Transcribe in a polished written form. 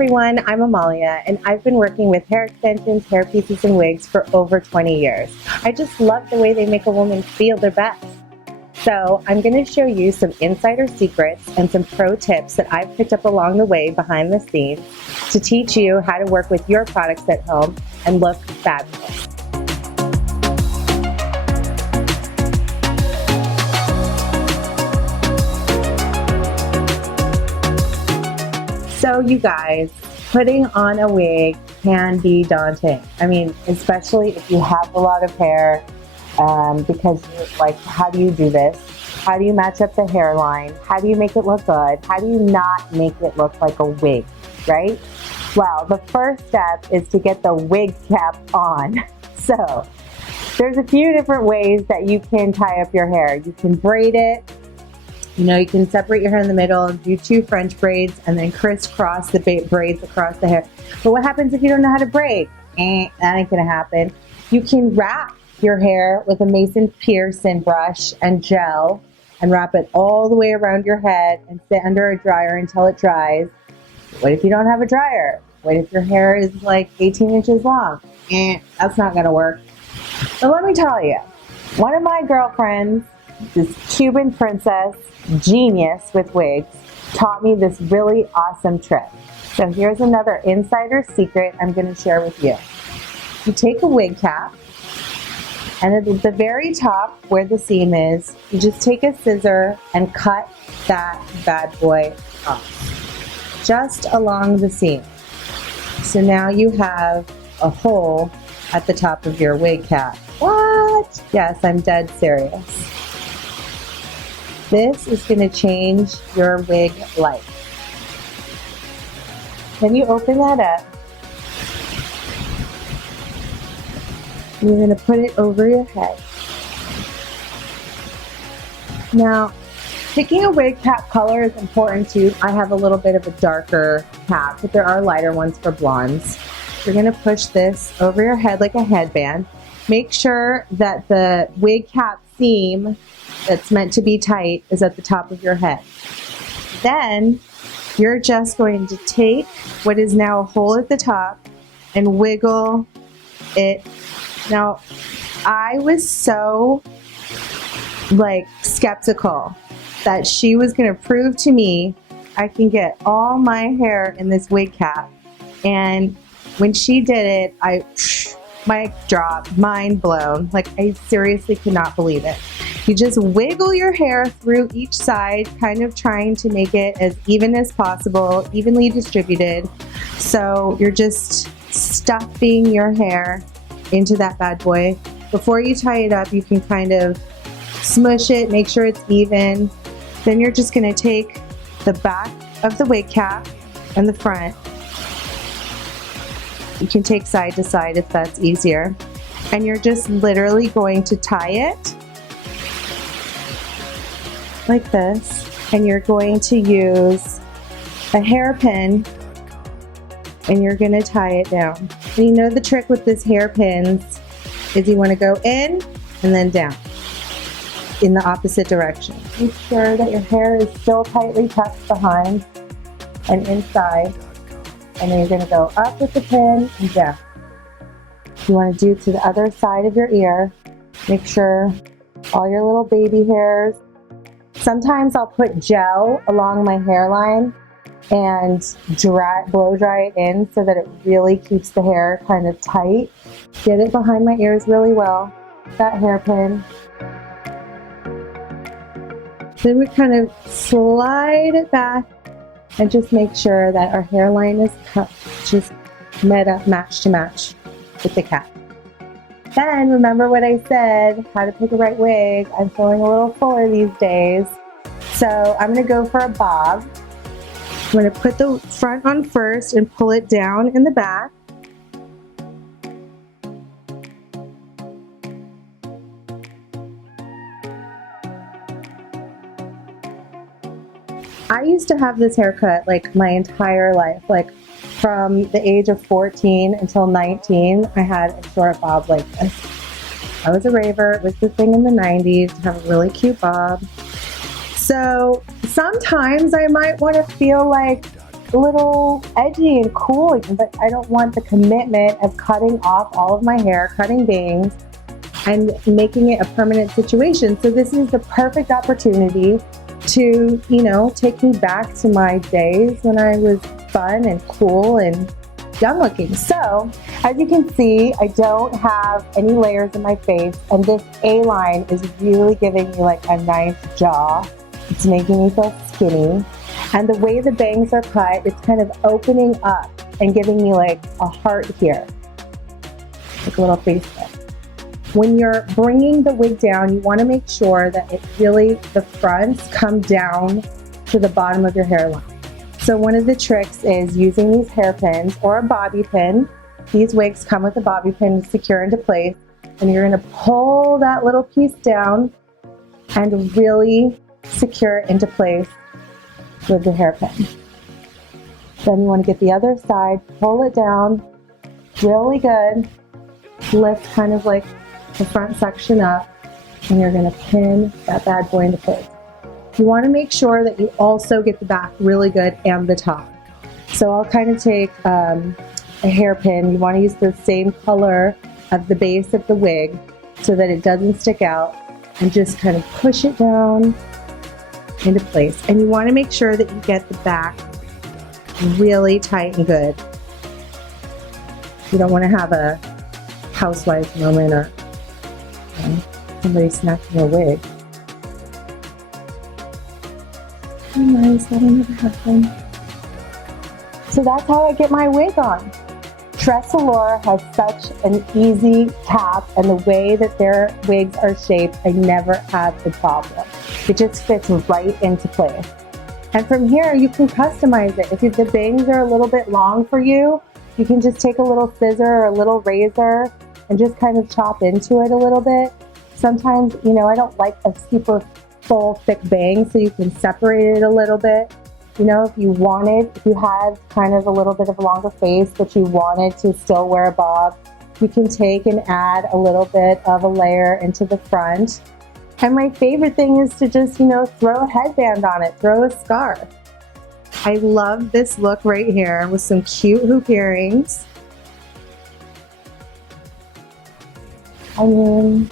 everyone, I'm Amalia and I've been working with hair extensions, hair pieces, and wigs for over 20 years. I just love the way they make a woman feel their best. So I'm going to show you some insider secrets and some pro tips that I've picked up along the way behind the scenes to teach you how to work with your products at home and look fabulous. So you guys, putting on a wig can be daunting. I mean, especially if you have a lot of hair, because you're like, how do you do this? How do you match up the hairline? How do you make it look good? How do you not make it look like a wig, right? Well, the first step is to get the wig cap on. So there's a few different ways that you can tie up your hair. You can braid it. You know, you can separate your hair in the middle, do 2 French braids, and then crisscross the braids across the hair. But what happens if you don't know how to braid? That ain't gonna happen. You can wrap your hair with a Mason Pearson brush and gel and wrap it all the way around your head and sit under a dryer until it dries. What if you don't have a dryer? What if your hair is like 18 inches long? That's not gonna work. But let me tell you, one of my girlfriends, this Cuban princess, genius with wigs, taught me this really awesome trick. So here's another insider secret I'm going to share with you. You take a wig cap, and at the very top where the seam is, you just take a scissor and cut that bad boy off, just along the seam. So now you have a hole at the top of your wig cap. What? Yes, I'm dead serious. This is going to change your wig life. Then you open that up. You're going to put it over your head. Now, picking a wig cap color is important too. I have a little bit of a darker cap, but there are lighter ones for blondes. You're going to push this over your head like a headband. Make sure that the wig cap seam that's meant to be tight is at the top of your head. Then you're just going to take what is now a hole at the top and wiggle it. Now, I was so skeptical that she was going to prove to me I can get all my hair in this wig cap, and when she did it, mic drop, mind blown. Like, I seriously could not believe it. You just wiggle your hair through each side, kind of trying to make it as even as possible, evenly distributed. So you're just stuffing your hair into that bad boy. Before you tie it up, you can kind of smush it, make sure it's even. Then you're just gonna take the back of the wig cap and the front. You can take side to side if that's easier. And you're just literally going to tie it like this. And you're going to use a hairpin and you're going to tie it down. And you know the trick with this hairpins is you want to go in and then down in the opposite direction. Make sure that your hair is still tightly tucked behind and inside. And then you're going to go up with the pin and down. You want to do to the other side of your ear. Make sure all your little baby hairs. Sometimes I'll put gel along my hairline and blow dry it in so that it really keeps the hair kind of tight. Get it behind my ears really well. That hairpin. Then we kind of slide it back and just make sure that our hairline is cut, just match to match with the cap. Then remember what I said, how to pick a right wig. I'm feeling a little fuller these days. So I'm gonna go for a bob. I'm gonna put the front on first and pull it down in the back. I used to have this haircut like my entire life, like from the age of 14 until 19, I had a short bob like this. I was a raver. It was the thing in the 90s to have a really cute bob. So sometimes I might want to feel like a little edgy and cool, but I don't want the commitment of cutting off all of my hair, cutting bangs, and making it a permanent situation. So this is the perfect opportunity to, you know, take me back to my days when I was fun and cool and young looking. So as you can see, I don't have any layers in my face, and this A-line is really giving me like a nice jaw. It's making me feel skinny. And the way the bangs are cut, it's kind of opening up and giving me like a heart here, like a little facelift. When you're bringing the wig down, you want to make sure that it really, the fronts come down to the bottom of your hairline. So one of the tricks is using these hairpins or a bobby pin. These wigs come with a bobby pin to secure into place, and you're going to pull that little piece down and really secure it into place with the hairpin. Then you want to get the other side, pull it down really good, lift kind of like the front section up, and you're going to pin that bad boy into place. You want to make sure that you also get the back really good and the top. So I'll kind of take a hairpin. You want to use the same color of the base of the wig so that it doesn't stick out, and just kind of push it down into place. And you want to make sure that you get the back really tight and good. You don't want to have a housewife moment or somebody snatching a wig. Oh, nice, that'll never happen. So that's how I get my wig on. TressAllure has such an easy tap, and the way that their wigs are shaped, I never have a problem. It just fits right into place. And from here, you can customize it. If the bangs are a little bit long for you, you can just take a little scissor or a little razor and just kind of chop into it a little bit. Sometimes, you know, I don't like a super full, thick bang, so you can separate it a little bit. You know, if you had kind of a little bit of a longer face, but you wanted to still wear a bob, you can take and add a little bit of a layer into the front. And my favorite thing is to just, you know, throw a headband on it, throw a scarf. I love this look right here with some cute hoop earrings. I mean,